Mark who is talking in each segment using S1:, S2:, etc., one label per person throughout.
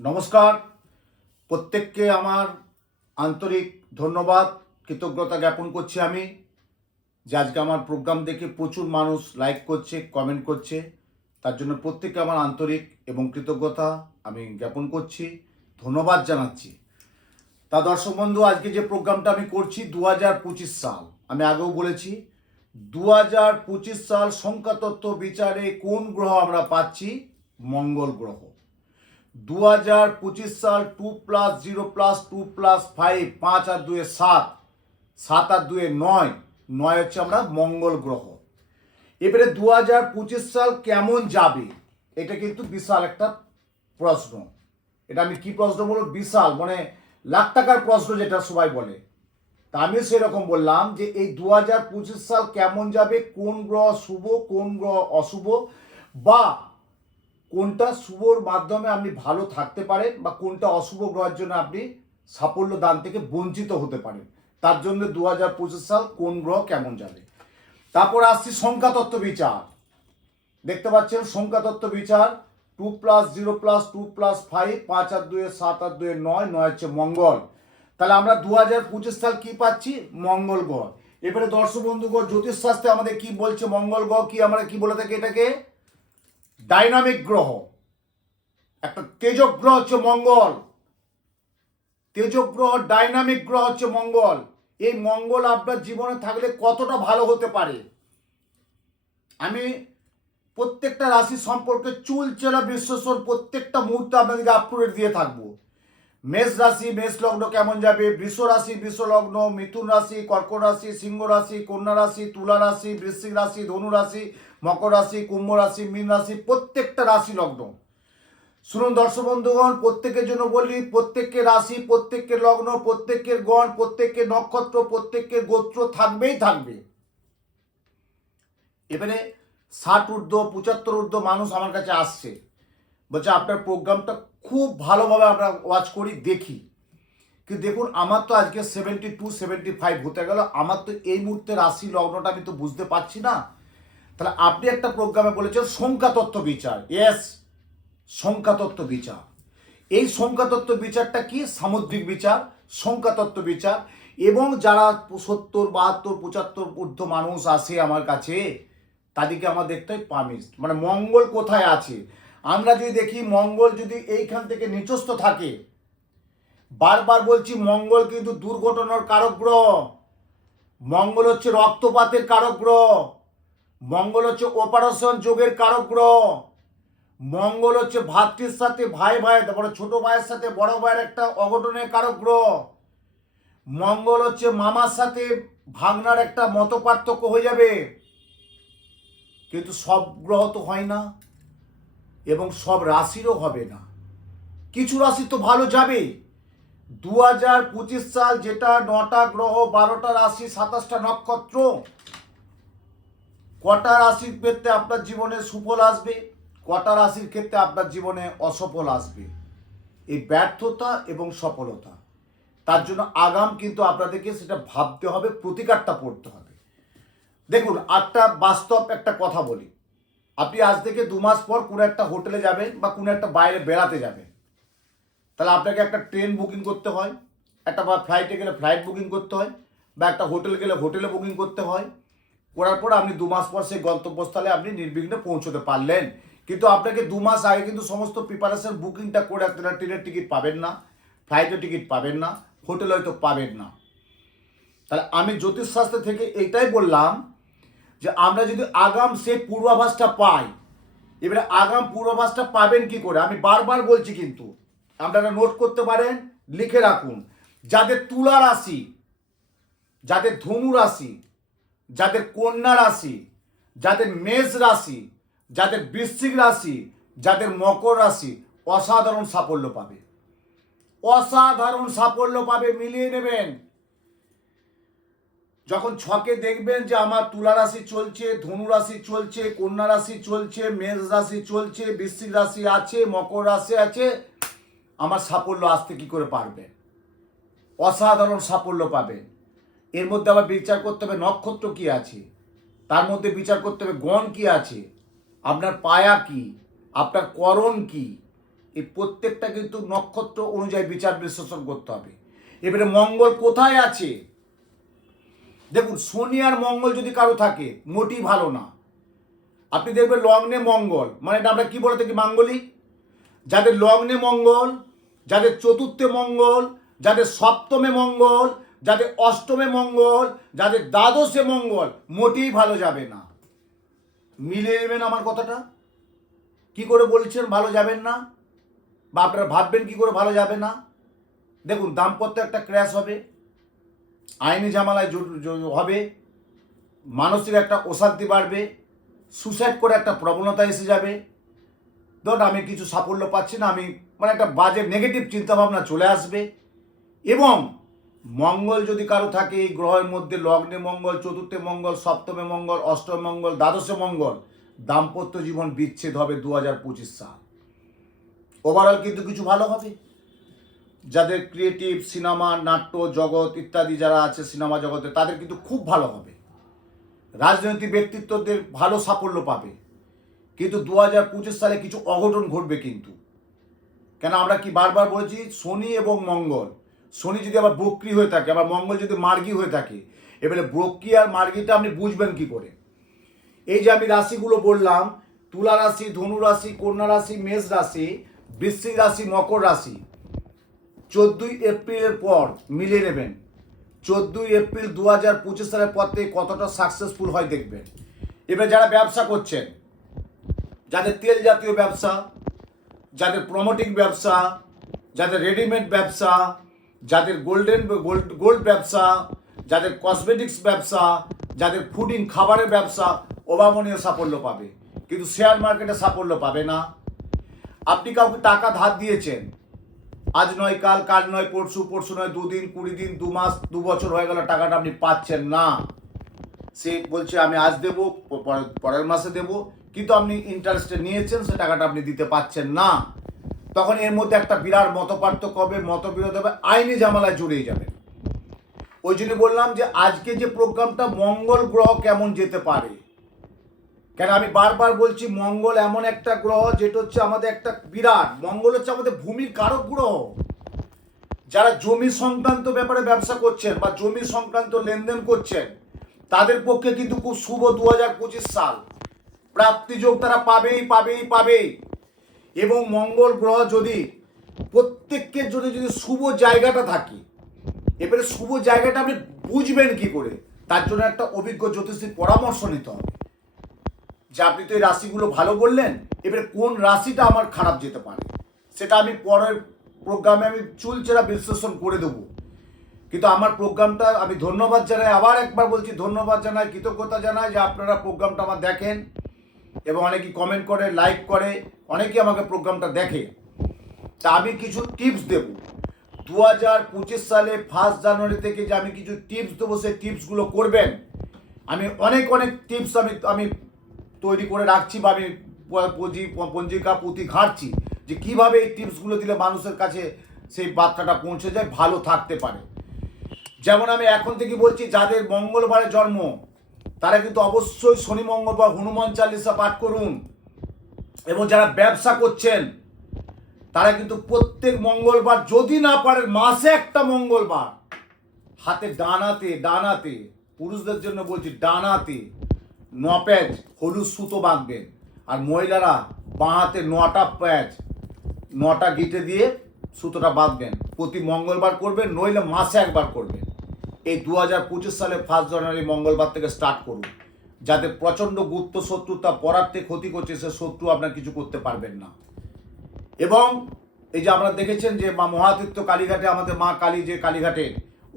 S1: নমস্কার। প্রত্যেককে আমার আন্তরিক ধন্যবাদ, কৃতজ্ঞতা জ্ঞাপন করছি আমি। যে আজকে আমার প্রোগ্রাম দেখে প্রচুর মানুষ লাইক করছে কমেন্ট করছে। তার জন্য প্রত্যেককে আমার আন্তরিক এবং কৃতজ্ঞতা আমি জ্ঞাপন করছি, ধন্যবাদ জানাচ্ছি। তা দর্শক বন্ধু, আজকে যে প্রোগ্রামটা আমি করছি দু হাজার পঁচিশ সাল, আমি আগেও বলেছি দু হাজার পঁচিশ সাল সংখ্যাতত্ত্ব বিচারে কোন গ্রহ আমরা পাচ্ছি? মঙ্গল গ্রহ। দু হাজার পঁচিশ সাল two plus zero plus two plus five পাঁচ আর দুয়ে সাত সাত আর দুয়ে নয় নয় হচ্ছে আমরা মঙ্গল গ্রহ। এবারে দু হাজার পঁচিশ সাল কেমন যাবে? এটা কিন্তু বিশাল একটা প্রশ্ন। এটা আমি কি প্রশ্ন বলব? বিশাল মানে লাখ টাকার প্রশ্ন যেটা সবাই বলে। তা আমিও সেরকম বললাম যে এই দু হাজার পঁচিশ সাল কেমন যাবে? কোন গ্রহ শুভ, কোন গ্রহ অশুভ? বা কোনটা শুভর মাধ্যমে আপনি ভালো থাকতে পারেন বা কোনটা অশুভ গ্রহের জন্য আপনি সাফল্য দান থেকে বঞ্চিত হতে পারেন। তার জন্য দু হাজার পঁচিশ সাল কোন গ্রহ কেমন যাবে? তারপর আসছি সংখ্যাতত্ত্ব বিচার। দেখতে পাচ্ছেন সংখ্যাতত্ত্ব বিচার two plus zero plus two plus five, পাঁচ আর দুয়ে সাত আর দুয়ে নয় নয় হচ্ছে মঙ্গল। তাহলে আমরা দু হাজার পঁচিশ সাল কি পাচ্ছি? মঙ্গল গ্রহ। এবারে দর্শক বন্ধুগণ, জ্যোতিষশাস্ত্রে আমাদের কি বলছে মঙ্গল গ্রহ? কি আমরা কি বলে থাকি এটাকে? ডাইনামিক গ্রহ। একটা তেজক গ্রহ হচ্ছে মঙ্গল। তেজক গ্রহ, ডাইনামিক গ্রহ হচ্ছে মঙ্গল। এই মঙ্গল আপনার জীবনে থাকলে কতটা ভালো হতে পারে? আমি প্রত্যেকটা রাশি সম্পর্কে চুল চেলা বিশ্লেষণ প্রত্যেকটা মুহূর্তে আপনাদেরকে আপটুডেট দিয়ে থাকব। মেষ রাশি, মেষ লগ্ন কেমন যাবে? বৃষ রাশি, বৃষ লগ্ন, মিথুন রাশি, কর্কট রাশি, সিংহ রাশি, কন্যা রাশি, তুলা রাশি, বৃশ্চিক রাশি, ধনু রাশি মকর রাশি, কুম্ভ রাশি, মীন রাশি, প্রত্যেকটা রাশি লগ্ন। শুনুন দর্শক বন্ধুগণ, প্রত্যেকের জন্য বলি, প্রত্যেকের রাশি, প্রত্যেকের লগ্ন, প্রত্যেকের গণ, প্রত্যেকের নক্ষত্র, প্রত্যেকের গোত্র থাকবেই থাকবে। এবারে ষাট ঊর্ধ্ব, পঁচাত্তর ঊর্ধ্ব মানুষ আমার কাছে আসছে। বলছে, আপনার প্রোগ্রামটা খুব ভালোভাবে আমরা ওয়াচ করি, দেখি। কিন্তু দেখুন, আমার তো আজকে সেভেন্টি টু সেভেন্টি ফাইভ হতে গেল, আমার তো এই মুহূর্তে রাশি লগ্নটা আমি তো বুঝতে পারছি না। তাহলে আপনি একটা প্রোগ্রামে বলেছেন সংখ্যাতত্ত্ব বিচার। ইয়েস সংখ্যাতত্ত্ব বিচার। এই সংখ্যাতত্ত্ব বিচারটা কি? সামুদ্রিক বিচার, সংখ্যাতত্ত্ব বিচার। এবং যারা সত্তর, বাহাত্তর, পঁচাত্তর ঊর্ধ্ব মানুষ আসে আমার কাছে, তাদেরকে আমার দেখতে হয় পামিস মানে মঙ্গল কোথায় আছে? আমরা যদি দেখি মঙ্গল যদি এইখান থেকে নিচস্থ থাকে, বারবার বলছি মঙ্গল কিন্তু দুর্ঘটনার কারক গ্রহ মঙ্গল হচ্ছে রক্তপাতের কারক গ্রহ মঙ্গল হচ্ছে অপারেশন যোগের কারক গ্রহ। মঙ্গল হচ্ছে ভাতৃর সাথে ভাই ভাই, তারপরে ছোট ভাইয়ের সাথে বড় ভাইয়ের একটা অঘটনের কারক গ্রহ। মঙ্গল হচ্ছে মামার সাথে ভাগনার একটা মত পার্থক্য হয়ে যাবে। কিন্তু সব গ্রহ তো হয় না এবং সব রাশিরও হবে না। কিছু রাশি তো ভালো যাবে। দু হাজার পঁচিশ সাল যেটা নটা গ্রহ, বারোটা রাশি, সাতাশটা নক্ষত্র কটা রাশির ক্ষেত্রে আপনার জীবনে সুফল আসবে কটা রাশির ক্ষেত্রে আপনার জীবনে অসফল আসবে। এই ব্যর্থতা এবং সফলতা, তার জন্য আগাম কিন্তু আপনাদেরকে সেটা ভাবতে হবে, প্রতিকারটা পড়তে হবে। দেখুন একটা বাস্তব একটা কথা বলি। আপনি আজ থেকে দু মাস পর কোনো একটা হোটেলে যাবেন বা কোনো একটা বাইরে বেড়াতে যাবেন। তাহলে আপনাকে একটা ট্রেন বুকিং করতে হয়, একটা বা ফ্লাইটে গেলে ফ্লাইট বুকিং করতে হয়, বা একটা হোটেল গেলে হোটেলে বুকিং করতে হয়। করার পর আপনি দু মাস পর সেই গন্তব্যস্থলে আপনি নির্বিঘ্নে পৌঁছতে পারলেন। কিন্তু আপনাকে দু মাস আগে কিন্তু সমস্ত প্রিপারেশন বুকিংটা করে রাখতে না ট্রেনের টিকিট পাবেন না ফ্লাইটের টিকিট পাবেন না হোটেল হয়তো পাবেন না। তাহলে আমি জ্যোতিষশাস্ত্র থেকে এটাই বললাম যে আমরা যদি আগাম সেই পূর্বাভাসটা পাই, এবারে আগাম পূর্বাভাসটা পাবেন কি করে? আমি বারবার বলছি কিন্তু, আপনারা নোট করতে পারেন, লিখে রাখুন। যাদের তুলা রাশি, যাদের ধনু রাশি যাদের কন্যা রাশি, যাদের মেষ রাশি, যাদের বৃশ্চিক রাশি, যাদের মকর রাশি অসাধারণ সাফল্য পাবে। অসাধারণ সাফল্য পাবে, মিলিয়ে নেবেন। যখন ছকে দেখবেন যে আমার তুলা রাশি চলছে, ধনু রাশি চলছে, কন্যা রাশি চলছে, মেষ রাশি চলছে, বৃশ্চিক রাশি আছে, মকর রাশি আছে, আমার সাফল্য আসতে কি করে পারবে? অসাধারণ সাফল্য পাবেন এর মধ্যে আবার বিচার করতে হবে, নক্ষত্র কি আছে? তার মধ্যে বিচার করতে হবে, গণ কি আছে? আপনার পায়া কি? আপনার করণ কি? এই প্রত্যেকটা কিন্তু নক্ষত্র অনুযায়ী বিচার বিশ্লেষণ করতে হবে। এবারে মঙ্গল কোথায় আছে? দেখুন, শনি আর মঙ্গল যদি কারও থাকে, মোটেই ভালো না। আপনি দেখবেন লগ্নে মঙ্গল মানে এটা আমরা কি বলে থাকি, মাঙ্গলিক? যাদের লগ্নে মঙ্গল, যাদের চতুর্থে মঙ্গল, যাদের সপ্তমে মঙ্গল যাদের অষ্টমে মঙ্গল যাদের দ্বাদশে মঙ্গল, মোটেই ভালো যাবে না। মিলে নেবেন আমার কথাটা? কি করে বলছেন ভালো যাবেন না? বা আপনারা ভাববেন কি করে ভালো যাবে না? দেখুন, দাম্পত্য একটা ক্র্যাশ হবে, আইনি ঝামেলায় হবে, মানসিক একটা অশান্তি বাড়বে, সুসাইড করে একটা প্রবণতা এসে যাবে। ধরুন, আমি কিছু সাফল্য পাচ্ছি না, আমি মানে একটা বাজে নেগেটিভ চিন্তাভাবনা চলে আসবে। এবং মঙ্গল যদি কারও থাকে, এই গ্রহের মধ্যে লগ্নে মঙ্গল, চতুর্থে মঙ্গল, সপ্তমে মঙ্গল, অষ্টমে মঙ্গল, দ্বাদশে মঙ্গল, দাম্পত্য জীবন বিচ্ছেদ হবে দু হাজার পঁচিশ সাল। ওভারঅল কিন্তু কিছু ভালো হবে। যাদের ক্রিয়েটিভ সিনেমা নাট্য, জগৎ ইত্যাদি যারা আছে সিনেমা জগতে, তাদের কিন্তু খুব ভালো হবে। রাজনৈতিক ব্যক্তিত্বদের ভালো সাফল্য পাবে। কিন্তু দু হাজার পঁচিশ সালে কিছু অঘটন ঘটবে কিন্তু। কেন আমরা কি বারবার বলেছি? শনি এবং মঙ্গল। শনি যদি আবার বক্রি হয়ে থাকে, আবার মঙ্গল যদি মার্গী হয়ে থাকে, এবারে বক্রি আর মার্গীটা আপনি বুঝবেন কি করে? এই যে আমি রাশিগুলো বললাম, তুলা রাশি, ধনু রাশি, কন্যা রাশি, মেষ রাশি, বৃশ্চিক রাশি, মকর রাশি, চোদ্দোই এপ্রিলের পর মিলিয়ে নেবেন। চোদ্দোই এপ্রিল দু হাজার পঁচিশ সালের পর থেকে কতটা সাকসেসফুল হয় দেখবেন। এবার যারা ব্যবসা করছেন, যাদের তেল জাতীয় ব্যবসা, যাদের প্রমোটিং ব্যবসা, যাদের রেডিমেড ব্যবসা যাদের গোল্ডেন গোল্ড গোল্ড ব্যবসা, যাদের কসমেটিক্স ব্যবসা, যাদের ফুডিং খাবারের ব্যবসা অভাবনীয় সাফল্য পাবে। কিন্তু শেয়ার মার্কেটে সাফল্য পাবে না। আপনি কাউকে টাকা ধার দিয়েছেন, আজ নয়, কাল কাল নয়, পরশু পরশু নয়, দুদিন, কুড়ি দিন, দু মাস, দু বছর হয়ে গেল, টাকাটা আপনি পাচ্ছেন না। সে বলছে, আমি আজ দেবো, পরের মাসে দেবো। কিন্তু আপনি ইন্টারেস্টে নিয়েছেন, সে টাকাটা আপনি দিতে পাচ্ছেন না। তখন এর মধ্যে একটা বিরাট মত পার্থক্য হবে, মতবিরোধ হবে, আইনি ঝামেলায় জড়িয়ে যাবে। ওই জন্য বললাম যে আজকে যে প্রোগ্রামটা মঙ্গল গ্রহ কেমন যেতে পারে? কেন আমি বারবার বলছি মঙ্গল এমন একটা গ্রহ যেটা হচ্ছে আমাদের একটা বিরাট, মঙ্গল হচ্ছে আমাদের ভূমির কারক গ্রহ। যারা জমি সংক্রান্ত ব্যাপারে ব্যবসা করছেন বা জমি সংক্রান্ত লেনদেন করছেন, তাদের পক্ষে কিন্তু খুব শুভ দু হাজার পঁচিশ সাল। প্রাপ্তিযোগ তারা পাবেই পাবেই পাবেই। এবং মঙ্গল গ্রহ যদি প্রত্যেকের জন্য যদি শুভ জায়গাটা থাকে, এবারে শুভ জায়গাটা আপনি বুঝবেন কি করে? তার জন্য একটা অভিজ্ঞ জ্যোতিষীর পরামর্শ নিতে হবে। যে আপনি তো এই রাশিগুলো ভালো বললেন, এবারে কোন রাশিটা আমার খারাপ যেতে পারে? সেটা আমি পরের প্রোগ্রামে আমি চুলচেরা বিশ্লেষণ করে দেবো। কিন্তু আমার প্রোগ্রামটা আমি ধন্যবাদ জানাই, আবার একবার বলছি ধন্যবাদ জানাই, কৃতজ্ঞতা জানাই যে আপনারা প্রোগ্রামটা আমার দেখেন। এবং অনেকেই কমেন্ট করে লাইক করে অনেকেই আমাকে প্রোগ্রামটা দেখে। তা আমি কিছু টিপস দেব। দু হাজার পঁচিশ সালে ফার্স্ট জানুয়ারি থেকে যে আমি কিছু টিপস দেবো, সেই টিপসগুলো করবেন। আমি অনেক অনেক টিপস আমি আমি তৈরি করে রাখছি বা আমি পুঁজি, পঞ্জিকা পুঁথি ঘাঁটছি যে কীভাবে এই টিপসগুলো দিলে মানুষের কাছে সেই বার্তাটা পৌঁছে যায়, ভালো থাকতে পারে। যেমন আমি এখন থেকে বলছি, যাদের মঙ্গলবারে জন্ম তারা কিন্তু অবশ্যই শনি মঙ্গলবার হনুমান চালিসা পাঠ করুন। এবং যারা ব্যবসা করছেন, তারা কিন্তু প্রত্যেক মঙ্গলবার যদি না পারেন, মাসে একটা মঙ্গলবার। হাতে ডানাতে ডানাতে, পুরুষদের জন্য বলছি ডানাতে ন প্যাচ হলুদ সুতো বাঁধবেন। আর মহিলারা বাঁ হাতে নটা প্যাচ নটা গিটে দিয়ে সুতোটা বাঁধবেন। প্রতি মঙ্গলবার করবেন, নইলে মাসে একবার করবেন। এই দু হাজার পঁচিশ সালে ফার্স্ট জানুয়ারি মঙ্গলবার থেকে স্টার্ট করুন। যাতে প্রচণ্ড গুপ্ত শত্রুতা পরার্থে ক্ষতি করছে, সে শত্রু আপনার কিছু করতে পারবেন না। এবং এই যে আপনারা দেখেছেন যে মা মহাতীর্থ কালীঘাটে, আমাদের মা কালী যে কালীঘাটে,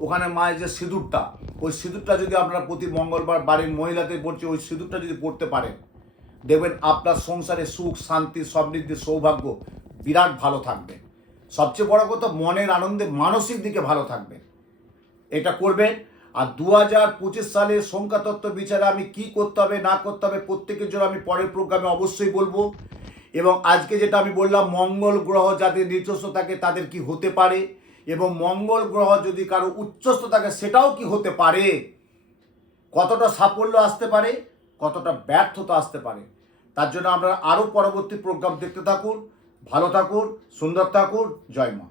S1: ওখানে মায়ের যে সিঁদুরটা, ওই সিঁদুরটা যদি আপনারা প্রতি মঙ্গলবার বাড়ির মহিলাদের পড়ছে, ওই সিঁদুরটা যদি পড়তে পারেন, দেখবেন আপনার সংসারে সুখ, শান্তি, সমৃদ্ধি, সৌভাগ্য বিরাট ভালো থাকবে। সবচেয়ে বড় কথা, মনের আনন্দে মানসিক দিকে ভালো থাকবে। এটা করবেন। আর দু হাজার পঁচিশ সালে সংখ্যাতত্ত্ব বিচারে আমি কি করতে হবে, না করতে হবে, প্রত্যেকের জন্য আমি পরের প্রোগ্রামে অবশ্যই বলব। এবং আজকে যেটা আমি বললাম, মঙ্গল গ্রহ যাদের নিজস্ব থাকে তাদের কি হতে পারে? এবং মঙ্গল গ্রহ যদি কারও উচ্চস্থ থাকে, সেটাও কি হতে পারে? কতটা সাফল্য আসতে পারে? কতটা ব্যর্থতা আসতে পারে? তার জন্য আমরা আরও পরবর্তী প্রোগ্রাম দেখতে থাকুন। ভালো থাকুন, সুন্দর থাকুন। জয় মা।